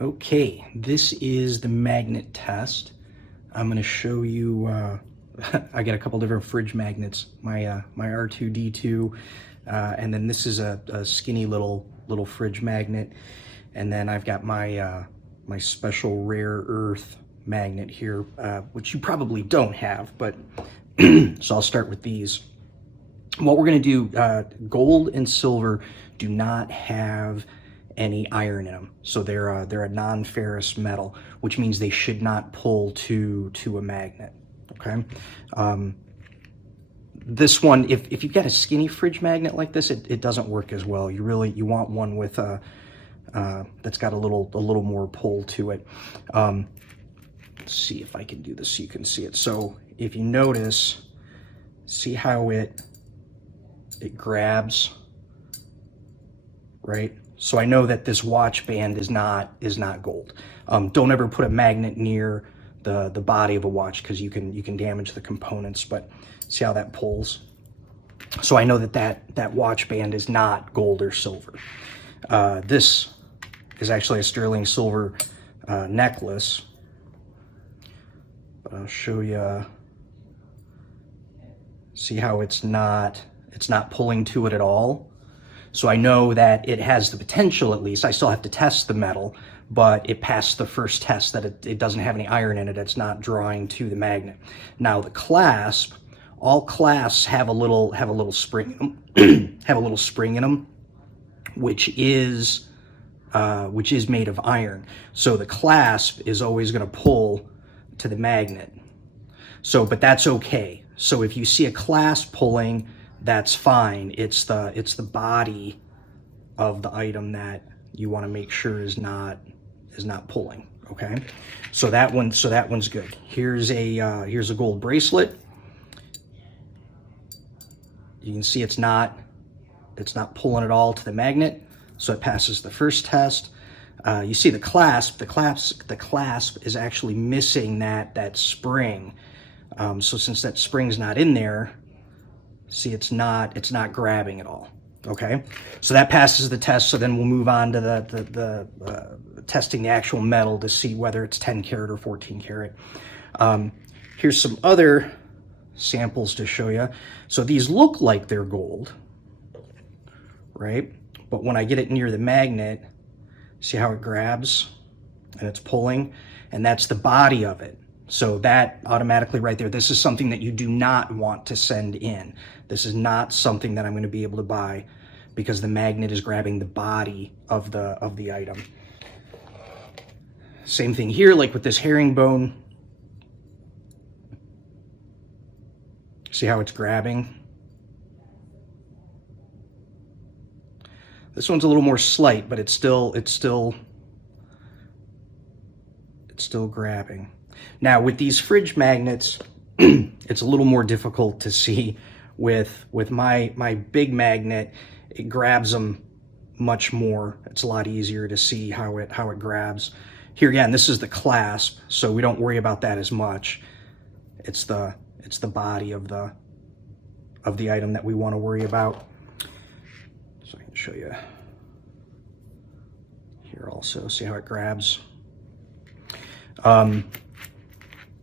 Okay, this is the magnet test. I'm going to show you, I got a couple different fridge magnets, my R2D2, and then this is a skinny little fridge magnet, and then I've got my my special rare earth magnet here, which you probably don't have, but so I'll start with these. What we're going to do, gold and silver do not have any iron in them, so they're a non-ferrous metal, which means they should not pull to a magnet. Okay, this one, if you've got a skinny fridge magnet like this, it doesn't work as well. You want one with a that's got a little more pull to it. Let's see if I can do this so you can see it. So if you notice, see how it grabs, right? So I know that this watch band is not gold. Don't ever put a magnet near the body of a watch because you can damage the components. But see how that pulls? So I know that watch band is not gold or silver. This is actually a sterling silver necklace. But I'll show you. See how it's not pulling to it at all. So I know that it has the potential, at least. I still have to test the metal, but it passed the first test that it doesn't have any iron in it. It's not drawing to the magnet. Now the clasp, all clasps have a little spring in them, have a little spring in them, which is made of iron. So the clasp is always going to pull to the magnet. So, but that's okay. So if you see a clasp pulling, that's fine. It's the body of the item that you want to make sure is not pulling. Okay, so that one's good. Here's a gold bracelet. You can see it's not pulling at all to the magnet, so it passes the first test. You see the clasp. The clasp is actually missing that spring. So since that spring's not in there, see, it's not grabbing at all. Okay, so that passes the test. So then we'll move on to the testing the actual metal to see whether it's 10 karat or 14 karat. Here's some other samples to show you. So these look like they're gold, right? But when I get it near the magnet, see how it grabs and it's pulling, and that's the body of it. So that automatically right there, this is something that you do not want to send in. This is not something that I'm going to be able to buy because the magnet is grabbing the body of the item. Same thing here, like with this herringbone. See how it's grabbing? This one's a little more slight, but it's still grabbing. Now with these fridge magnets, it's a little more difficult to see. With my big magnet, it grabs them much more. It's a lot easier to see how it grabs. Here again, this is the clasp, so we don't worry about that as much. It's the body of the item that we want to worry about. So I can show you here also. See how it grabs.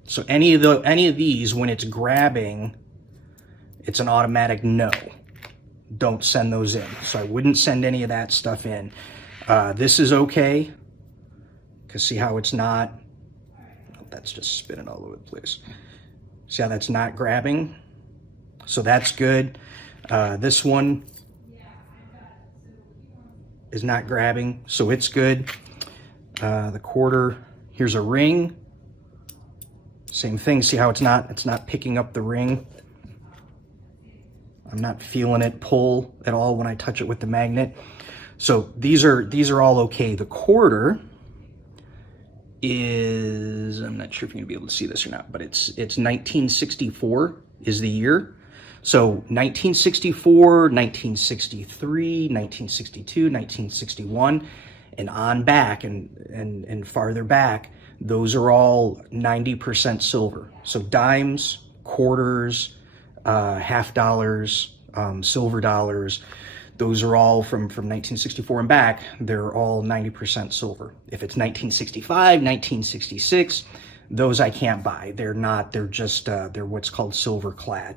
So any of these, when it's grabbing, it's an automatic no. Don't send those in. So I wouldn't send any of that stuff in. This is okay, because see how it's not, oh, that's just spinning all over the place. See how that's not grabbing? So that's good. This one is not grabbing, so it's good. The quarter, here's a ring. Same thing, see how it's not picking up the ring. I'm not feeling it pull at all when I touch it with the magnet. So these are all okay. The quarter is, I'm not sure if you're gonna be able to see this or not, but it's 1964 is the year. So 1964, 1963, 1962, 1961, and on back and farther back, those are all 90% silver. So dimes, quarters, half dollars, silver dollars, those are all from 1964 and back, they're all 90% silver. If it's 1965, 1966, those I can't buy. They're just, they're what's called silver clad.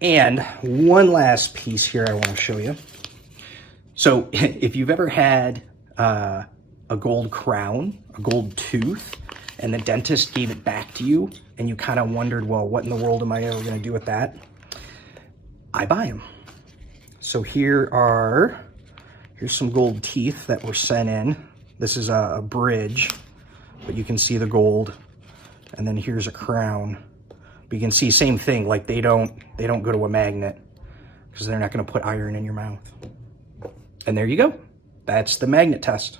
And one last piece here I want to show you. So if you've ever had a gold crown, a gold tooth, and the dentist gave it back to you, and you kind of wondered, well, what in the world am I ever going to do with that? I buy them. So here's some gold teeth that were sent in. This is a bridge, but you can see the gold. And then here's a crown. But you can see same thing, like they don't go to a magnet because they're not going to put iron in your mouth. And there you go. That's the magnet test.